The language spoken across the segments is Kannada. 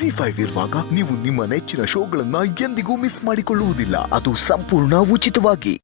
ZEE5 ಇರುವಾಗ ನೀವು ನಿಮ್ಮ ನೆಚ್ಚಿನ ಶೋಗಳನ್ನ ಎಂದಿಗೂ ಮಿಸ್ ಮಾಡಿಕೊಳ್ಳುವುದಿಲ್ಲ. ಅದು ಸಂಪೂರ್ಣ ಉಚಿತವಾಗಿ.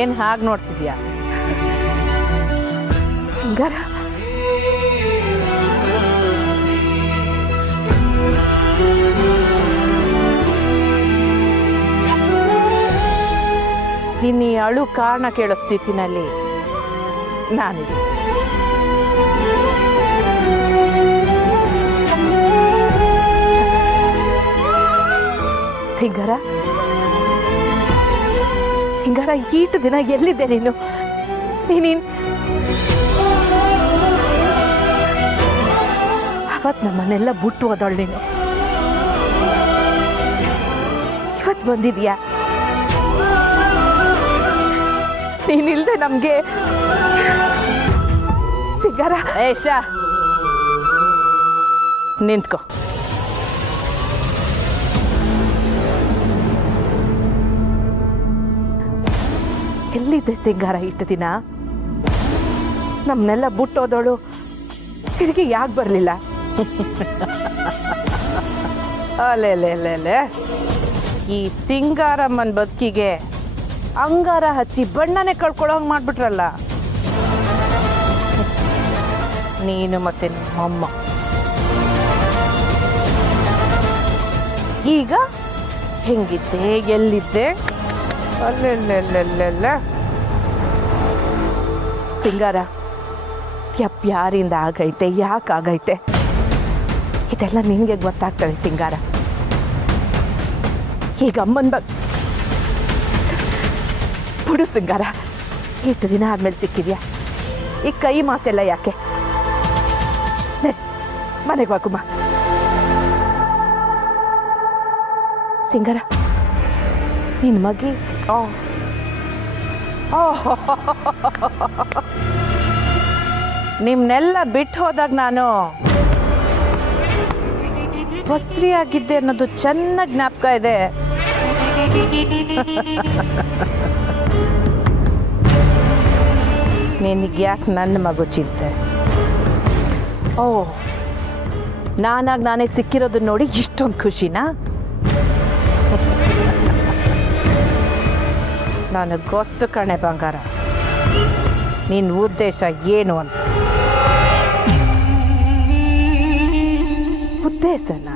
ಏನ್ ಹಾಗೆ ನೋಡ್ತಿದ್ಯಾ? ಸಿಂಗಾರ, ನಿನ್ನ ಈ ಅಳು ಕಾರಣ ಕೇಳೋ ಸ್ಥಿತಿನಲ್ಲಿ ನಾನಿದೆ. ಸಿಂಗಾರ, ಸಿಂಗಾರ, ಈಟು ದಿನ ಎಲ್ಲಿದ್ದೆ ನೀನು? ನೀನ್ ಅವತ್ ನಮ್ಮನ್ನೆಲ್ಲ ಬಿಟ್ಟು ಹೋದವಳು ನೀನು. ಇವತ್ ಬಂದಿದ್ಯಾ? ನೀನಿಲ್ದೆ ನಮ್ಗೆ ಸಿಂಗಾರ. ಏಷಾ, ನಿಂತ್ಕೋ. ಎಲ್ಲಿದ್ದೆ ಸಿಂಗಾರ ಇಟ್ಟು ದಿನ? ನಮ್ಮನ್ನೆಲ್ಲ ಬಿಟ್ಟೋದವಳು ತಿರುಗಿ ಯಾಕೆ ಬರಲಿಲ್ಲ? ಅಲೆ ಈ ಸಿಂಗಾರಮ್ಮನ ಬದುಕಿಗೆ ಅಂಗಾರ ಹಚ್ಚಿ ಬಣ್ಣನೆ ಕಳ್ಕೊಳ್ಳೋಂಗ್ ಮಾಡ್ಬಿಟ್ರಲ್ಲ ನೀನು ಮತ್ತೆ ನಿಮ್ಮಮ್ಮ. ಈಗ ಹೆಂಗಿದ್ದೆ, ಎಲ್ಲಿದ್ದೆ? ಅಲ್ಲೆಲ್ಲೆಲ್ಲೆಲ್ಲೆಲ್ಲ ಸಿಂಗಾರ, ಯಾರಿಂದ ಆಗೈತೆ, ಯಾಕಾಗೈತೆ ಇದೆಲ್ಲ ನಿನಗೆ ಗೊತ್ತಾಗ್ತದೆ ಸಿಂಗಾರ. ಈಗ ಅಮ್ಮನ ಬಿಡು ಸಿಂಗಾರ. ಇಷ್ಟು ದಿನ ಆದ್ಮೇಲೆ ಸಿಕ್ಕಿದ್ಯಾ, ಈ ಕೈ ಮಾತೆಲ್ಲ ಯಾಕೆ? ಮನೆಗೆ ಹೋಗುಮ್ಮ ಸಿಂಗಾರ. ನಿನ್ನ ಮಗಿ ನಿಮ್ನೆಲ್ಲ ಬಿಟ್ಟು ಹೋದಾಗ ನಾನು ಬಸ್ರಿಯಾಗಿದ್ದೆ ಅನ್ನೋದು ಚೆನ್ನಾಗಿ ಜ್ಞಾಪಕ ಇದೆ. ನಿನಗೆ ಯಾಕೆ ನನ್ನ ಮಗು ಚಿಂತೆ? ನಾನಾಗ ನಾನೇ ಸಿಕ್ಕಿರೋದನ್ನ ನೋಡಿ ಇಷ್ಟೊಂದು ಖುಷಿನಾ? ನನಗೆ ಗೊತ್ತು ಕಣೆ ಬಂಗಾರ, ನಿನ್ನ ಉದ್ದೇಶ ಏನು ಅಂತ. ಉದ್ದೇಶನ?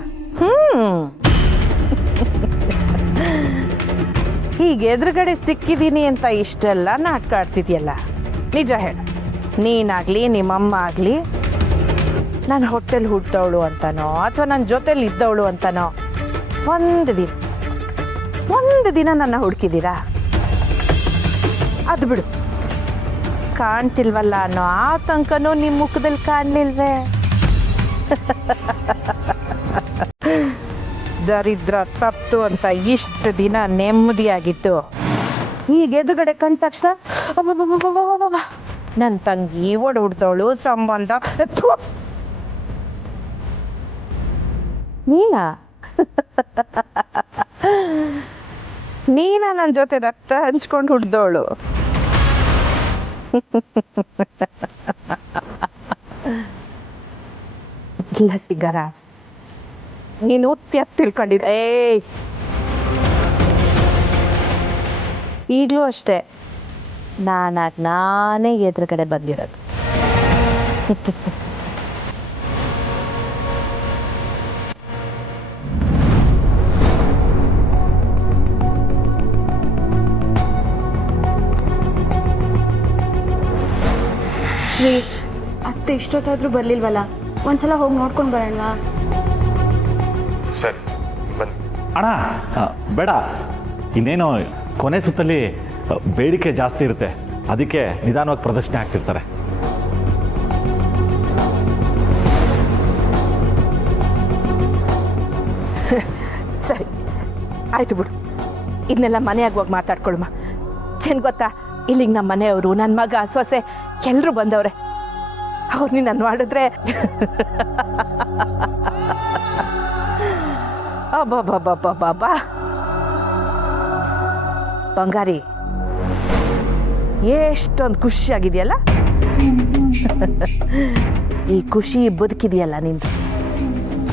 ಹೀಗೆ ಎದುರುಗಡೆ ಸಿಕ್ಕಿದ್ದೀನಿ ಅಂತ ಇಷ್ಟೆಲ್ಲ ನಾಟಕ ಆಡ್ತಿದ್ಯಲ್ಲ, ನಿಜ ಹೇಳು. ನೀನಾಗ್ಲಿ ನಿಮ್ಮಮ್ಮ ಆಗಲಿ ನಾನು ಹೊಟ್ಟೆಲಿ ಹುಟ್ಟವಳು ಅಂತನೋ ಅಥವಾ ನನ್ನ ಜೊತೆಲಿ ಇದ್ದವಳು ಅಂತನೋ ಒಂದು ದಿನ ನನ್ನ ಹುಡುಕಿದ್ದೀರಾ? ಅದು ಬಿಡು, ಕಾಣ್ತಿಲ್ವಲ್ಲ ಅನ್ನೋ ಆತಂಕನೂ ನಿಮ್ಮ ಮುಖದಲ್ಲಿ ಕಾಣಲಿಲ್ವೇ? ದರಿದ್ರ ತಪ್ತು ಅಂತ ಇಷ್ಟು ದಿನ ನೆಮ್ಮದಿಯಾಗಿತ್ತು. ಈಗ ಎದುರುಗಡೆ ಕಂಡ ತಕ್ಷಣ ನನ್ನ ತಂಗಿ ಹೊಡ್ದವಳು ಸಂಬಂಧ. ನೀನಾ ನನ್ನ ಜೊತೆ ರಕ್ತ ಹಂಚ್ಕೊಂಡು ಹುಡ್ದವಳು. ಇಲ್ಲ ಸಿಂಗಾರ, ನೀನು ತಿಳ್ಕೊಂಡಿದ್ದೆ. ಈಗಲೂ ಅಷ್ಟೇ, ನಾನೇ ಎದುರುಗಡೆ ಬಂದಿರೋದು. ಶ್ರೀ, ಅತ್ತೆ ಇಷ್ಟೊತ್ತಾದ್ರೂ ಬರ್ಲಿಲ್ವಲ್ಲ, ಒಂದ್ಸಲ ಹೋಗಿ ನೋಡ್ಕೊಂಡು ಬರೋಣವಾ? ಸರಿ ಬನ್ನಿ. ಅಣ್ಣ ಬೇಡ, ಇನ್ನೇನೋ ಕೊನೆ ಸುತ್ತಲ್ಲಿ ಬೇಡಿಕೆ ಜಾಸ್ತಿ ಇರುತ್ತೆ, ಅದಕ್ಕೆ ನಿಧಾನವಾಗಿ ಪ್ರದಕ್ಷಿಣೆ ಆಗ್ತಿರ್ತಾರೆ. ಸರಿ ಆಯ್ತು ಬಿಡು, ಇದನ್ನೆಲ್ಲ ಮನೆಯಾಗ ಹೋಗಿ ಮಾತಾಡ್ಕೊಳಮ್ಮ. ಏನು ಗೊತ್ತಾ, ಇಲ್ಲಿಗೆ ನಮ್ಮ ಮನೆಯವರು, ನನ್ನ ಮಗ, ಸೊಸೆ ಎಲ್ಲರೂ ಬಂದವ್ರೆ. ಅವ್ರು ನೀನು ಮಾಡಿದ್ರೆ ಅಬ್ಬಬ್ಬಬ್ಬಬ್ಬಬ್ಬಾ ಬಂಗಾರಿ, ಎಷ್ಟೊಂದು ಖುಷಿಯಾಗಿದೆಯಲ್ಲ. ಈ ಖುಷಿ ಬದುಕಿದೆಯಲ್ಲ ನಿಂದು,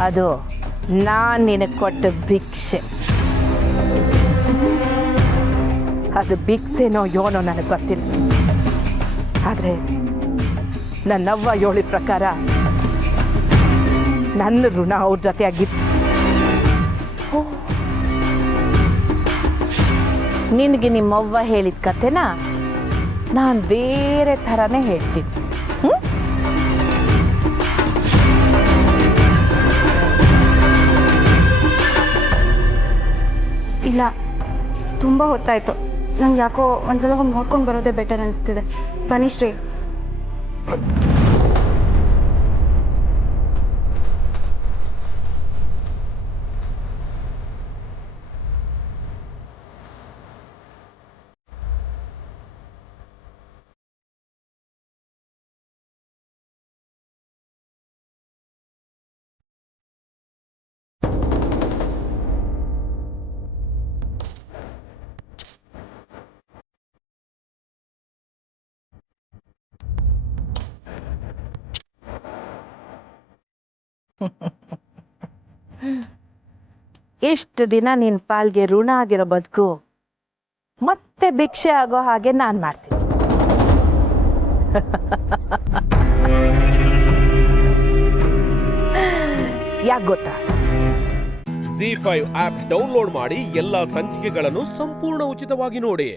ಅದು ನಾನು ನಿನಗೆ ಕೊಟ್ಟ ಭಿಕ್ಷೆ. ಅದು ಭಿಕ್ಷೆನೋ ಯೋನೋ ನನಗೆ ಗೊತ್ತಿಲ್ಲ, ಆದರೆ ನನ್ನವ್ವ ಹೇಳಿದ ಪ್ರಕಾರ ನನ್ನ ಋಣ ಅವ್ರ ಜೊತೆ ಆಗಿತ್ತು. ನಿನಗೆ ನಿಮ್ಮವ್ವ ಹೇಳಿದ ಕತೆನ ನಾನು ಬೇರೆ ಥರನೇ ಹೇಳ್ತೀನಿ. ಇಲ್ಲ, ತುಂಬ ಹೊತ್ತಾಯ್ತು. ನಂಗೆ ಯಾಕೋ ಒಂದ್ಸಲ ಹೋಗಿ ನೋಡ್ಕೊಂಡು ಬರೋದೇ ಬೆಟರ್ ಅನಿಸ್ತಿದೆ. ಬನ್ನಿ ಶ್ರೀ. ಇಷ್ಟು ದಿನ ನಿನ್ನ ಪಾಲ್ಗೆ ಋಣ ಆಗಿರೋ ಬದುಕು ಮತ್ತೆ ಭಿಕ್ಷೆ ಆಗೋ ಹಾಗೆ ನಾನು ಮಾಡ್ತೀನಿ. ಯಾಕೆ ಗೊತ್ತಾ? ZEE5 ಆಪ್ ಡೌನ್ಲೋಡ್ ಮಾಡಿ ಎಲ್ಲಾ ಸಂಚಿಕೆಗಳನ್ನು ಸಂಪೂರ್ಣ ಉಚಿತವಾಗಿ ನೋಡಿ.